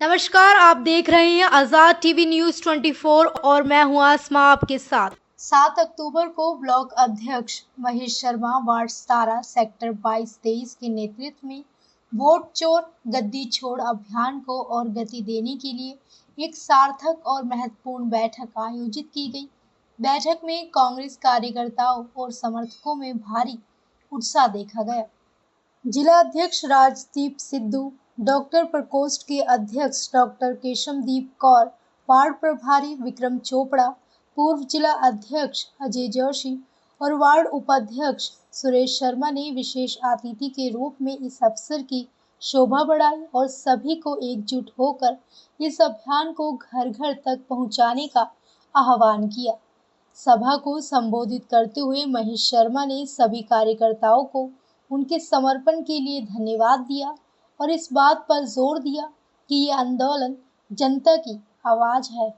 नमस्कार, आप देख रहे हैं आजाद टीवी न्यूज 24 और मैं हूं आसमा आपके साथ। 7 अक्टूबर को ब्लॉक अध्यक्ष महेश शर्मा वार्ड 17 सेक्टर 22-23 के नेतृत्व में वोट चोर गद्दी छोड़ अभियान को और गति देने के लिए एक सार्थक और महत्वपूर्ण बैठक आयोजित की गई। बैठक में कांग्रेस कार्यकर्ताओं और समर्थकों में भारी उत्साह देखा गया। जिला अध्यक्ष राजदीप सिद्धू, डॉक्टर प्रकोष्ठ के अध्यक्ष डॉक्टर केशवदीप कौर, वार्ड प्रभारी विक्रम चोपड़ा, पूर्व जिला अध्यक्ष अजय जोशी और वार्ड उपाध्यक्ष सुरेश शर्मा ने विशेष अतिथि के रूप में इस अवसर की शोभा बढ़ाई और सभी को एकजुट होकर इस अभियान को घर घर तक पहुंचाने का आह्वान किया। सभा को संबोधित करते हुए महेश शर्मा ने सभी कार्यकर्ताओं को उनके समर्पण के लिए धन्यवाद दिया और इस बात पर जोर दिया कि ये आंदोलन जनता की आवाज है।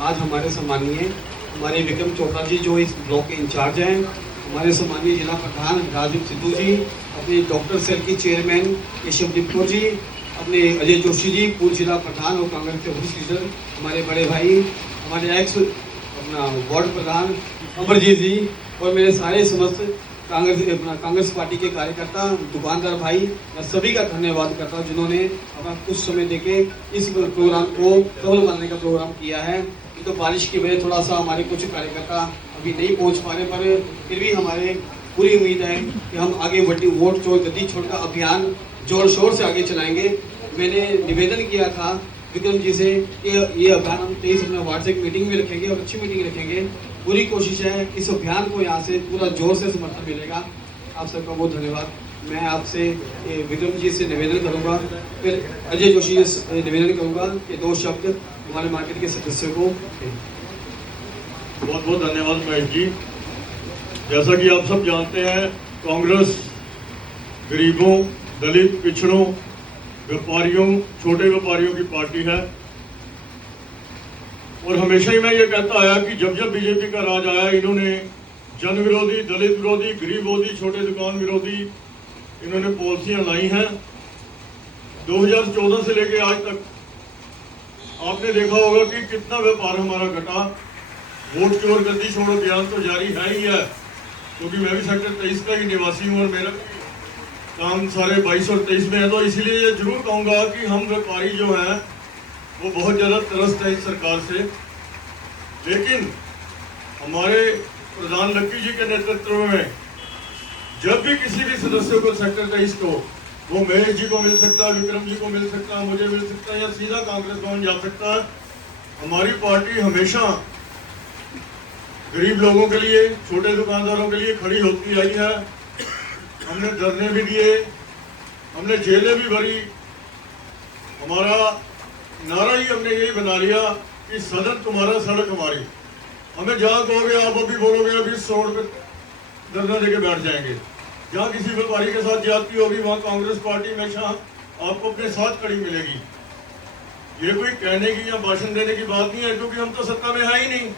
आज हमारे हमारे विक्रम चोपड़ा जी जो इस ब्लॉक के इंचार्ज हैं, हमारे सम्मानीय जिला प्रधान राजदीप सिद्धू जी, अपने डॉक्टर सेल के चेयरमैन केशवदीप कौर जी, अपने अजय जोशी जी पूर्व जिला प्रधान और कांग्रेस के वरिष्ठ लीडर, हमारे बड़े भाई, हमारे एक्स अपना वार्ड प्रधान अमरजीत जी और मेरे सारे समस्त कांग्रेस पार्टी के कार्यकर्ता, दुकानदार भाई, मैं सभी का धन्यवाद करता हूँ जिन्होंने अपना कुछ समय देके इस प्रोग्राम को सफल बनाने का प्रोग्राम किया है। तो बारिश की वजह थोड़ा सा हमारे कुछ कार्यकर्ता अभी नहीं पहुंच पा रहे, पर फिर भी हमारे पूरी उम्मीद है कि हम आगे वोट चोर गद्दी छोड़ का अभियान जोर शोर से आगे चलाएंगे। मैंने निवेदन किया था विक्रम जी से कि ये अभियान हम 23 अपने वार्ड से मीटिंग में रखेंगे और अच्छी मीटिंग रखेंगे। पूरी कोशिश है इस अभियान को यहाँ से पूरा जोर से समर्थन मिलेगा। आप सबका बहुत धन्यवाद। मैं आपसे विक्रम जी से निवेदन करूँगा, फिर अजय जोशी से निवेदन करूँगा कि 2 शब्द हमारे मार्केट के सदस्यों को। बहुत बहुत धन्यवाद महेश जी। जैसा कि आप सब जानते हैं, कांग्रेस गरीबों, दलित, पिछड़ों, व्यापारियों, छोटे व्यापारियों की पार्टी है और हमेशा ही मैं ये कहता आया कि जब जब बीजेपी का राज आया, इन्होंने जन विरोधी, दलित विरोधी, गरीब विरोधी, छोटे दुकान विरोधी इन्होंने पॉलिसियां लाई हैं। 2014 से लेकर आज तक आपने देखा होगा कि कितना व्यापार हमारा घटा। वोट चोर गद्दी छोड़ो अभियान तो जारी है ही है, क्योंकि मैं भी सेक्टर 23 का ही निवासी हूँ और मेरा काम सारे 22 और 23 में है। तो इसलिए ये जरूर कहूँगा कि हम व्यापारी जो हैं वो बहुत ज़्यादा त्रस्त है इस सरकार से, लेकिन हमारे प्रधान लक्की जी के नेतृत्व में जब भी किसी भी सदस्य को सेक्टर 23 को, वो महेश जी को मिल सकता है, विक्रम जी को मिल सकता है, मुझे मिल सकता है या सीधा कांग्रेस भवन जा सकता है। हमारी पार्टी हमेशा गरीब लोगों के लिए, छोटे दुकानदारों के लिए खड़ी होती आई है। हमने धरने भी दिए, हमने जेलें भी भरी। हमारा नारा ही हमने यही बना लिया कि सदन तुम्हारा, सड़क हमारी। हमें जहाँ कहोगे आप अभी बोलोगे अभी 100 पे धरना देके बैठ जाएंगे। जहाँ किसी व्यापारी के साथ ज्यादती होगी वहाँ कांग्रेस पार्टी हमेशा आपको अपने साथ खड़ी मिलेगी। ये कोई कहने की या भाषण देने की बात नहीं है, क्योंकि हम तो सत्ता में है ही नहीं,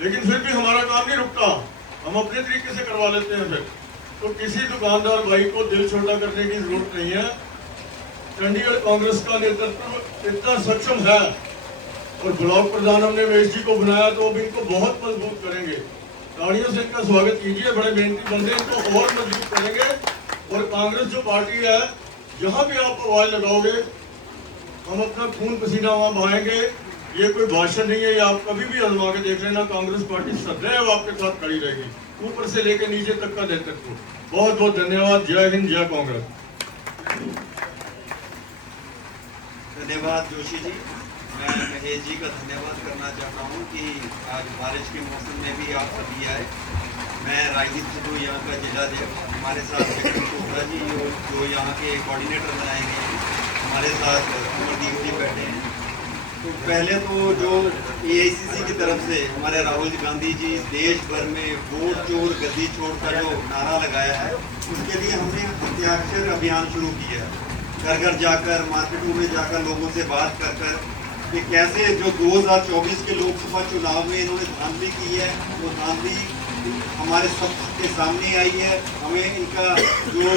लेकिन फिर भी हमारा काम नहीं रुकता, हम अपने तरीके से करवा लेते हैं। फिर तो किसी दुकानदार भाई को दिल छोटा करने की जरूरत नहीं है। चंडीगढ़ कांग्रेस का नेतृत्व इतना सक्षम है और ब्लॉक प्रधान हमने महेश जी को बनाया, तो अब इनको बहुत मजबूत करेंगे। ताड़ियों से इनका स्वागत कीजिए, बड़े मेहनती बंदे, इनको और मजबूत करेंगे। और कांग्रेस जो पार्टी है, जहाँ भी आप आवाज लगाओगे हम अपना खून पसीना वहाँ बहाएंगे। ये कोई भाषण नहीं है, ये आप कभी भी आजमा के देख लेना। कांग्रेस पार्टी सदैव आपके साथ खड़ी रहेगी, ऊपर से लेकर नीचे तक का नेतृत्व। बहुत बहुत धन्यवाद। जय हिंद, जय कांग्रेस। धन्यवाद जोशी जी। मैं महेश जी का धन्यवाद करना चाहता हूँ कि आज बारिश के मौसम में भी आप सभी आए। मैं राजदीप सिद्धू, यहाँ का जिला अध्यक्ष, हमारे साथ विक्रम चोपड़ा जी जो यहाँ के कोऑर्डिनेटर बनाए गए हैं, हमारे साथ अमरदीप जी बैठे हैं। तो पहले तो जो AICC की तरफ से हमारे राहुल गांधी जी देश भर में वोट चोर गद्दी छोड़ का जो नारा लगाया है, उसके लिए हमने हत्याक्षर अभियान शुरू किया। घर घर जाकर, मार्केटों में जाकर लोगों से बात कर कर कि कैसे जो 2024 के लोकसभा चुनाव में इन्होंने धांधली की है, वो धांधली हमारे सबके सामने आई है। हमें इनका जो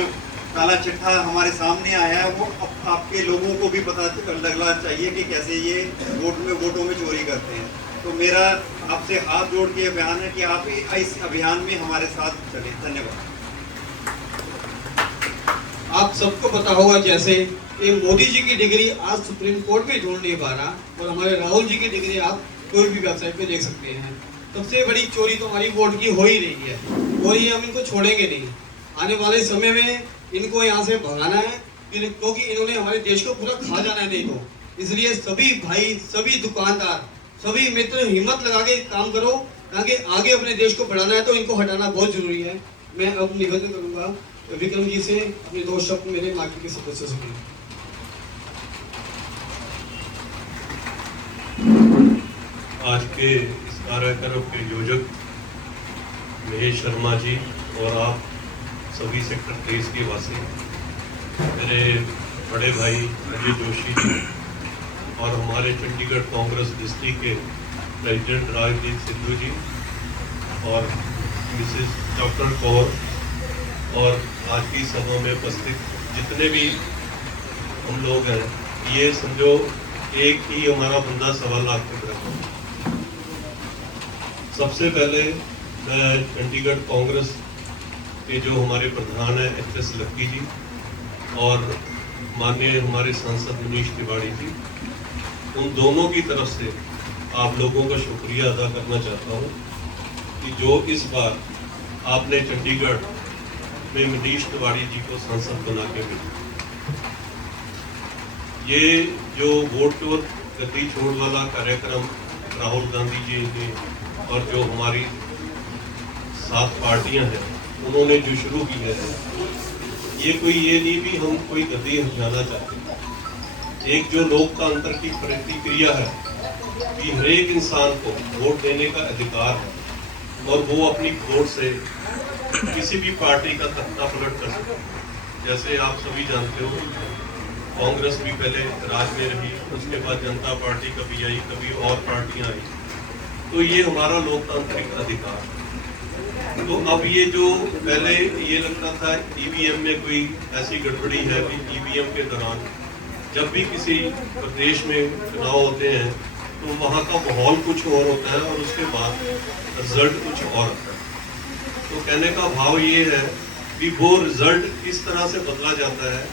काला चिट्ठा हमारे सामने आया है, वो आपके लोगों को भी पता लगना चाहिए कि कैसे ये वोटों में चोरी करते हैं। तो मेरा आपसे हाथ जोड़ के बयान है कि आप इस अभियान में हमारे साथ चलें। धन्यवाद। आप सबको पता होगा जैसे ये मोदी जी की डिग्री आज सुप्रीम कोर्ट में ढूंढ नहीं पा रहा, और हमारे राहुल जी की डिग्री आप कोई भी वेबसाइट पे देख सकते हैं। सबसे बड़ी चोरी तो हमारी वोट की हो ही रही है, और ये हम इनको छोड़ेंगे नहीं। आने वाले समय में इनको यहाँ से भगाना है, क्योंकि इन्होंने हमारे देश को पूरा खा जाना है नहीं तो। इसलिए सभी भाई, सभी दुकानदार, सभी मित्र हिम्मत लगा के काम करो, ताकि आगे अपने देश को बढ़ाना है तो इनको हटाना बहुत जरूरी है। मैं अब निवेदन करूंगा विक्रम जी से अपने 2 शब्द मेरे मार्केट के सदस्य से। आज के इस कार्यक्रम के योजक महेश शर्मा जी और आप सभी सेक्टर 23 के वासी, मेरे बड़े भाई अजय जोशी जी और हमारे चंडीगढ़ कांग्रेस डिस्ट्रिक्ट के प्रेसिडेंट राजदीप सिद्धू जी और मिसेस डॉक्टर कौर और आज की सभा में उपस्थित जितने भी हम लोग हैं, ये समझो एक ही हमारा बंदा 1.25 लाख के बराबर। सबसे पहले मैं चंडीगढ़ कांग्रेस के जो हमारे प्रधान हैं HS लक्की जी और माननीय हमारे सांसद मनीष तिवारी जी, उन दोनों की तरफ से आप लोगों का शुक्रिया अदा करना चाहता हूँ कि जो इस बार आपने चंडीगढ़ में मनीष तिवारी जी को सांसद बना के भेजा। ये जो वोट चोर गद्दी छोड़ वाला कार्यक्रम राहुल गांधी जी ने और जो हमारी 7 पार्टियां हैं उन्होंने जो शुरू की है, ये नहीं भी हम कोई गद्दी हटाना चाहते। एक जो लोकतंत्र की प्रतिक्रिया है कि हर एक इंसान को वोट देने का अधिकार है और वो अपनी वोट से किसी भी पार्टी का तख्ता पलट कर सकते हैं। जैसे आप सभी जानते हो, कांग्रेस भी पहले राज में रही, उसके बाद जनता पार्टी कभी आई, कभी और पार्टियां आई, तो ये हमारा लोकतांत्रिक अधिकार है। तो अब ये जो पहले ये लगता था EVM में कोई ऐसी गड़बड़ी है कि EVM के दौरान जब भी किसी प्रदेश में चुनाव होते हैं तो वहाँ का माहौल कुछ और होता है और उसके बाद रिजल्ट कुछ और आता है। तो कहने का भाव ये है कि वो रिजल्ट किस तरह से बदला जाता है,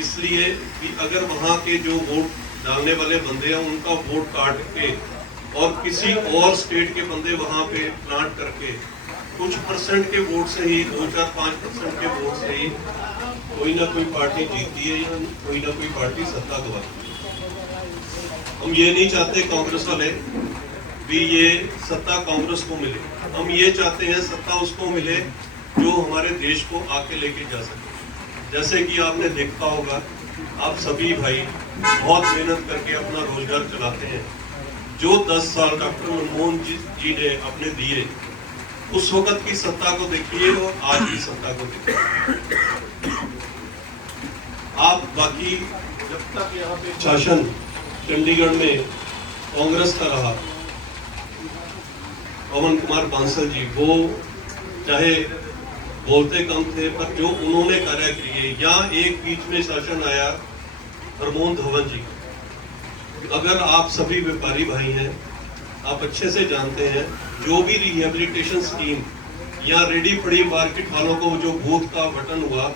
इसलिए कि अगर वहाँ के जो वोट डालने वाले बंदे हैं उनका वोट काट के और किसी और स्टेट के बंदे वहाँ पे प्लांट करके कुछ % के वोट से ही 2-4-5% के वोट से ही कोई ना कोई पार्टी जीतती है या कोई ना कोई पार्टी सत्ता गंवाती है। हम ये नहीं चाहते कांग्रेस वाले भी ये सत्ता कांग्रेस को मिले, हम ये चाहते हैं सत्ता उसको मिले जो हमारे देश को आके लेके जा सके। जैसे कि आपने देखा होगा, आप सभी भाई बहुत मेहनत करके अपना रोजगार चलाते हैं। जो 10 साल डॉक्टर मनमोहन जी ने अपने दिए, उस वक्त की सत्ता को देखिए और आज की सत्ता को देखिए। आप बाकी जब तक यहाँ पे शासन चंडीगढ़ में कांग्रेस का रहा, पवन कुमार बांसल जी वो चाहे बोलते कम थे पर जो उन्होंने कार्य किए, या एक बीच में शासन आया प्रमोद धवन जी। अगर आप सभी व्यापारी भाई हैं, आप अच्छे से जानते हैं जो भी रिहेबिलिटेशन स्कीम या रेडी पड़ी मार्केट वालों को जो बूथ का बटन हुआ,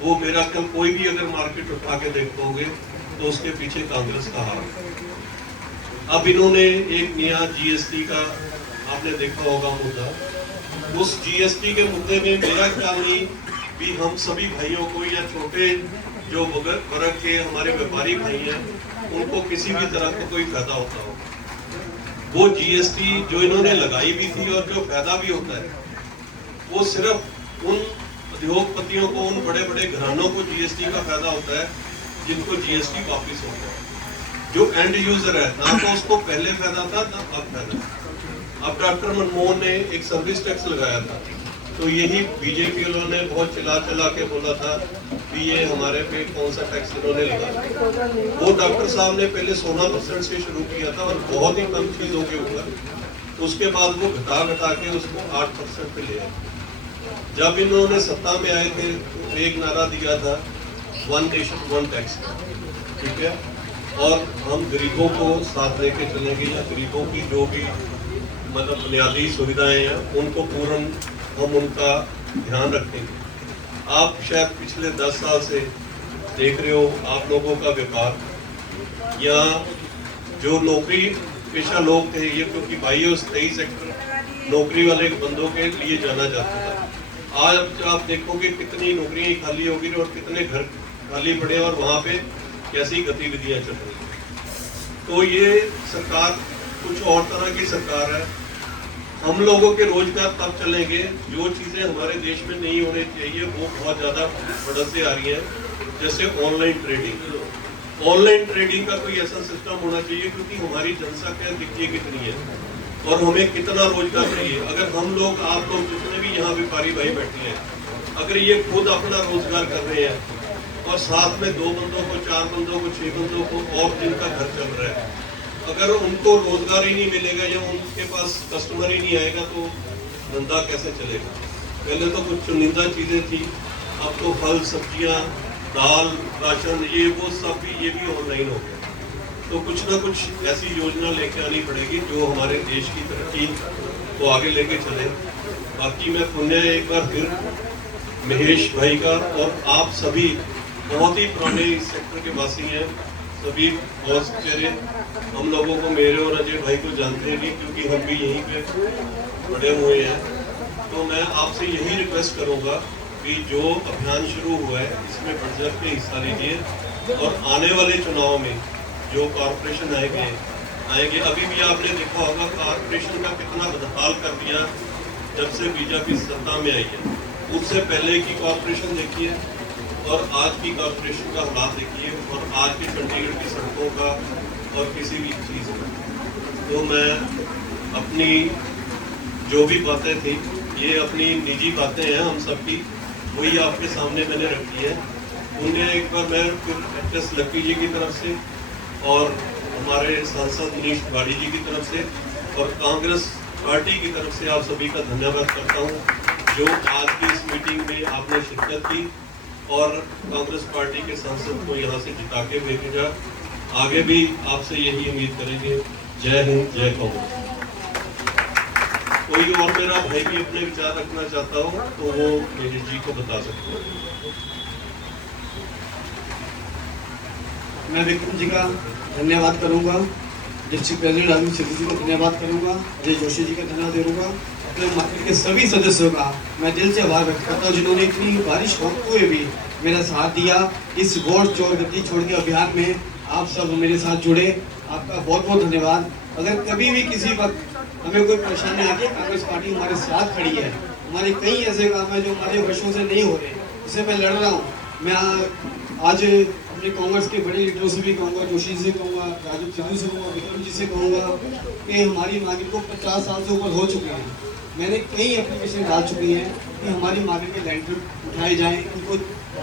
वो मेरा कल कोई भी अगर मार्केट उठा के देखोगे तो उसके पीछे कांग्रेस का हाथ। अब इन्होंने एक नया GST का आपने देखा होगा मुद्दा, उस GST के मुद्दे में मेरा ख्याल नहीं भी हम सभी भाइयों को या छोटे जो वर्ग के हमारे व्यापारी भाई हैं उनको किसी भी तरह का कोई फायदा होता हो। वो GST जो इन्होंने लगाई भी थी और जो फायदा भी होता है वो सिर्फ उन उद्योगपतियों को, उन बड़े बड़े घरानों को GST का फायदा होता है जिनको GST वापिस होता है। जो एंड यूजर है ना तो उसको पहले फायदा था ना अब फायदा। अब डॉक्टर मनमोहन ने एक सर्विस टैक्स लगाया था, तो यही बीजेपी वालों ने बहुत चिल्ला के बोला था कि ये हमारे पे कौन सा टैक्स इन्होंने लगाया। वो डॉक्टर साहब ने पहले 16% से शुरू किया था और बहुत ही कम चीजों के ऊपर, उसके बाद वो घटा के उसको 8% पे ले आए। जब इन्होंने सत्ता में आए थे तो एक नारा दिया था, वन नेशन वन टैक्स, ठीक है, और हम गरीबों को साथ लेके चलेंगे, या गरीबों की जो भी मतलब बुनियादी सुविधाएं हैं उनको पूर्ण हम उनका ध्यान रखेंगे। आप शायद पिछले 10 साल से देख रहे हो, आप लोगों का व्यापार या जो नौकरी पेशा लोग थे, ये क्योंकि 22 और 23 सेक्टर नौकरी वाले बंदों के लिए जाना जाता था। आज आप देखोगे कितनी नौकरियां खाली होगी और कितने घर खाली पड़े और वहाँ पे कैसी गतिविधियां चल रही हैं। तो ये सरकार कुछ और तरह की सरकार है। हम लोगों के रोजगार तब चलेंगे जो चीज़ें हमारे देश में नहीं होनी चाहिए वो बहुत ज़्यादा बढ़त से आ रही हैं, जैसे ऑनलाइन ट्रेडिंग। ऑनलाइन ट्रेडिंग का कोई ऐसा सिस्टम होना चाहिए, क्योंकि हमारी जनसंख्या देखिए कितनी है और हमें कितना रोजगार चाहिए। अगर हम लोग, आप लोग जितने भी यहाँ व्यापारी भाई बैठे हैं, अगर ये खुद अपना रोजगार कर रहे हैं और साथ में 2 बंदों को, 4 बंदों को, 6 बंदों को और जिनका घर चल रहा है, अगर उनको रोजगार ही नहीं मिलेगा या उनके पास कस्टमर ही नहीं आएगा तो धंधा कैसे चलेगा। पहले तो कुछ चुनिंदा चीज़ें थी, अब तो फल, सब्जियां, दाल, राशन, ये वो सब भी, ये भी ऑनलाइन हो गया। तो कुछ ना कुछ ऐसी योजना लेके आनी पड़ेगी जो हमारे देश की तरक्की को आगे लेके चले। बाकी मैं पुण्य एक बार फिर महेश भाई का, और आप सभी बहुत ही पुराने इस सेक्टर के वासी हैं, सभी बहुत चेहरे हम लोगों को, मेरे और अजय भाई को जानते हैं क्योंकि हम भी यहीं पे पड़े हुए हैं। तो मैं आपसे यही रिक्वेस्ट करूंगा कि जो अभियान शुरू हुआ है इसमें बढ़ चढ़ के हिस्सा लीजिए, और आने वाले चुनाव में जो कॉरपोरेशन आएंगे, अभी भी आपने देखा होगा कॉरपोरेशन का कितना बदहाल कर दिया जब से बीजेपी सत्ता में आई है। उससे पहले की कॉरपोरेशन देखिए और आज की कॉरपोरेशन का हालात देखिए, और आज के चंडीगढ़ की सड़कों का और किसी भी चीज़ का। तो मैं अपनी जो भी बातें थी, ये अपनी निजी बातें हैं हम सबकी, वही आपके सामने मैंने रखी है। उन्हें एक बार मैं फिर एस लक्की जी की तरफ से और हमारे सांसद मनीष तिवारी जी की तरफ से और कांग्रेस पार्टी की तरफ से आप सभी का धन्यवाद करता हूँ जो आज की इस मीटिंग में आपने शिरकत की और कांग्रेस पार्टी के सांसद को यहाँ से जिता के भेजा। आगे भी आपसे यही उम्मीद करेंगे। जय हिंद, जय कांग्रेस। कोई और मेरा भाई भी अपने विचार रखना चाहता हो तो वो मेरे जी को बता सकते हो। मैं विक्रम जी का धन्यवाद करूंगा, डिस्ट्रिक्ट प्रेसिडेंट राजीव सिद्धू जी को धन्यवाद करूंगा, अजय जोशी जी का धन्यवाद करूंगा, अपने मार्केट के सभी सदस्यों का मैं दिल से आभार व्यक्त करता हूँ जिन्होंने इतनी बारिश होते हुए भी मेरा साथ दिया। इस वोट चोर गद्दी छोड़ के अभियान में आप सब मेरे साथ जुड़े, आपका बहुत बहुत धन्यवाद। अगर कभी भी किसी वक्त हमें कोई परेशानी आती है, कांग्रेस पार्टी हमारे साथ खड़ी है। हमारे कई ऐसे काम है जो हमारे वर्षों से नहीं हो रहे, जिससे मैं लड़ रहा हूँ। मैं आज अपने कांग्रेस के बड़े लीडरों से भी कहूँगा, जोशी से कहूँगा, राजीव सिद्धू से कहूँगा, विक्रम जी से कहूँगा कि हमारी मार्केट को 50 साल से ऊपर हो चुके हैं। मैंने कई एप्लीकेशन डाल चुकी हैं कि हमारी मार्केट के लैंड उठाए जाएँ, उनको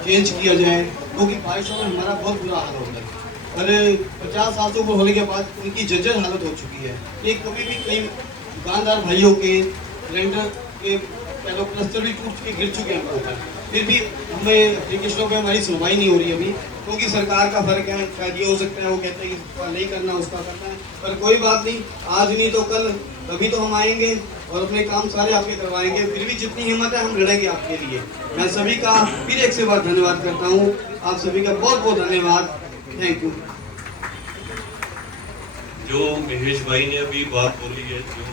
चेंज किया जाए, क्योंकि बारिशों में हमारा बहुत बुरा हाल होता है। और 50 साल से ऊपर होने के बाद उनकी जर्जर हालत हो चुकी है। ये कभी भी कई दुकानदार भाइयों के सिलेंडर के प्लास्टर भी टूट के गिर चुके हैं हमको ऊपर, फिर भी हमें एप्लीकेशनों पे हमारी सुनवाई नहीं हो रही अभी, क्योंकि सरकार का फर्क है। शायद ये हो सकता है वो कहते हैं कि नहीं करना, उसका करना है, पर कोई बात नहीं, आज नहीं तो कल कभी तो हम आएंगे और अपने काम सारे आपके करवाएंगे। फिर भी जितनी हिम्मत है हम लड़ेंगे आपके लिए। मैं सभी का फिर एक से बार धन्यवाद करता हूँ। आप सभी का बहुत बहुत धन्यवाद। Thank you. जो महेश भाई ने अभी बात बोली है, जो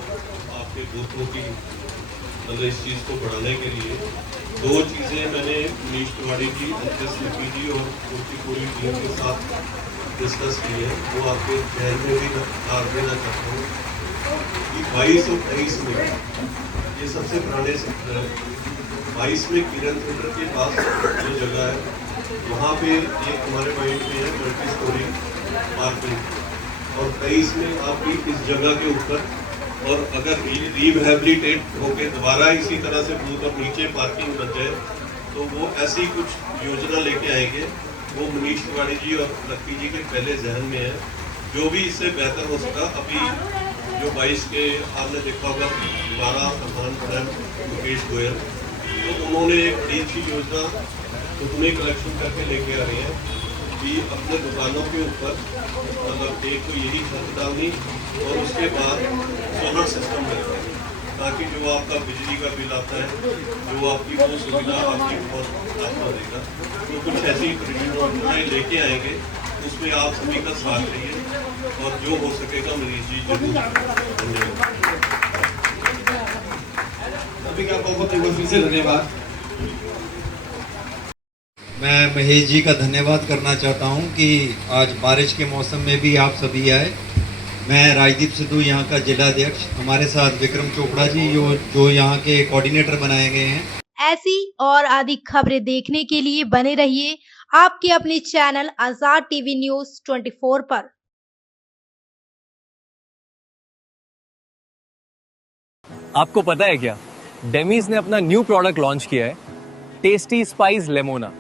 आपके बूथों की मतलब इस चीज़ को बढ़ाने के लिए 2 चीज़ें मैंने मनीष तिवारी जी, एस लक्की जी और उसकी पूरी टीम के साथ डिस्कस की है, वो आपके ध्यान में भी डाल देना चाहता हूँ कि 22 और 23 में ये सबसे पुराने सेक्टर है। 22 में किरण थिएटर के पास जो जगह है वहाँ पे एक हमारे माइंड में है 30 स्टोरी पार्किंग, और 23 में आपकी इस जगह के ऊपर, और अगर रिहैबिलिटेट होकर दोबारा इसी तरह से बूथ और नीचे पार्किंग बन जाए तो वो ऐसी कुछ योजना लेके आएंगे। वो मनीष तिवारी जी और लक्की जी के पहले जहन में है, जो भी इससे बेहतर हो सका। अभी जो 22 के आपने देखा होगा दोबारा प्रधान बना मुकेश गोयल, तो उन्होंने एक बड़ी अच्छी योजना उन्हें कलेक्शन करके लेके आ रहे हैं कि अपने दुकानों के ऊपर मतलब एक तो यही छत डालनी और उसके बाद सोलर सिस्टम लगता है, ताकि जो आपका बिजली का बिल आता है, जो आपकी वो सुविधा आपकी बहुत आपको देगा। तो कुछ ऐसी योजनाएं लेके आएंगे, उसमें आप सभी का साथ चाहिए और जो हो सकेगा मनीष जी जरूर। सभी का बहुत एक बार फिर से धन्यवाद। मैं महेश जी का धन्यवाद करना चाहता हूं कि आज बारिश के मौसम में भी आप सभी आए। मैं राजदीप सिद्धू यहाँ का जिला अध्यक्ष, हमारे साथ विक्रम चोपड़ा जी जो यहाँ के कोऑर्डिनेटर बनाए गए हैं। ऐसी और अधिक खबरें देखने के लिए बने रहिए आपके अपने चैनल आजाद टीवी न्यूज 24 पर। आपको पता है क्या, डेमीज ने अपना न्यू प्रोडक्ट लॉन्च किया है, टेस्टी स्पाइस लेमोना।